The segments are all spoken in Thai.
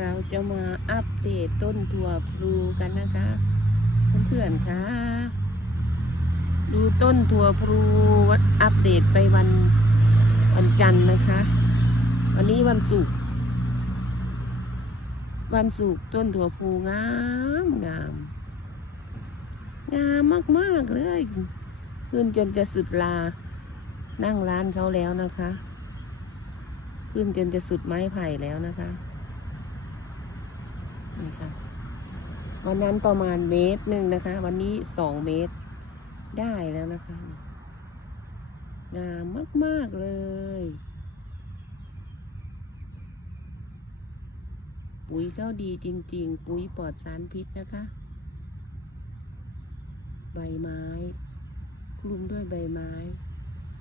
เราจะมาอัปเดตต้นถั่วพลูกันนะคะ เพื่อนๆคะดูต้นถั่วพลูวัดอัปเดตไปวันวันจันทร์นะคะ วันนี้วันศุกร์วันศุกร์ต้นถั่วพลูงามงาม งามมากๆเลยขึ้นจนจะสุดลา นั่งร้านเขาแล้วนะคะ ขึ้นจนจะสุดไม้ไผ่แล้วนะคะ นี่ค่ะวันนั้นประมาณเมตรหนึ่งนะคะ วันนี้สองเมตรได้แล้วนะคะ งามมาก ๆ เลยปุ๋ยเจ้าดีจริง ๆ ปุ๋ยปลอดสารพิษนะคะ ใบไม้ คลุมด้วยใบไม้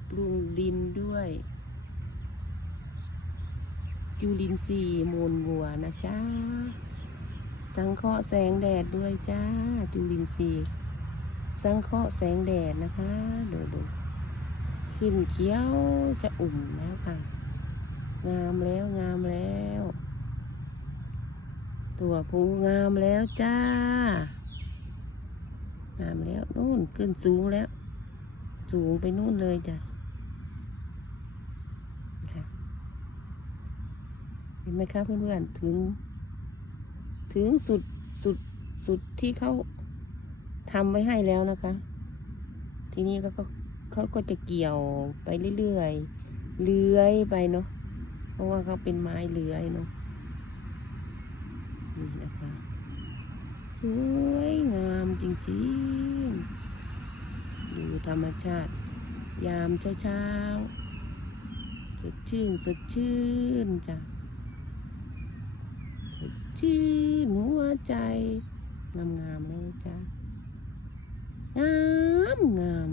ปรุงดินด้วย จุลินทรีย์มูลวัวนะจ๊ะ สังเคราะห์แสงแดดด้วยจ้าจุลินทรีย์สังเคราะห์แสงแดดนะคะดูดูขึ้นเขียวจะอุ่มแล้วค่ะ งามแล้วงามแล้ว ตัวผูงามแล้วจ้างามแล้วนู่นขึ้นสูงแล้ว สูงไปนู่นเลยจ้ะเห็นไหมคะเพื่อนๆถึง ถึงสุดสุดสุดที่เขาทำไว้ให้แล้วนะคะ ทีนี้เขาก็เขาก็จะเกี่ยวไปเรื่อยๆเลื้อยไปเนาะเพราะว่าเขาเป็นไม้เลื้อยเนาะนี่นะคะสวยงามจริงๆ ดูธรรมชาติ ยามเช้าๆ สดชื่น สดชื่นจ้ะ สดชื่น ใจงามๆเลยจ้ะงามงาม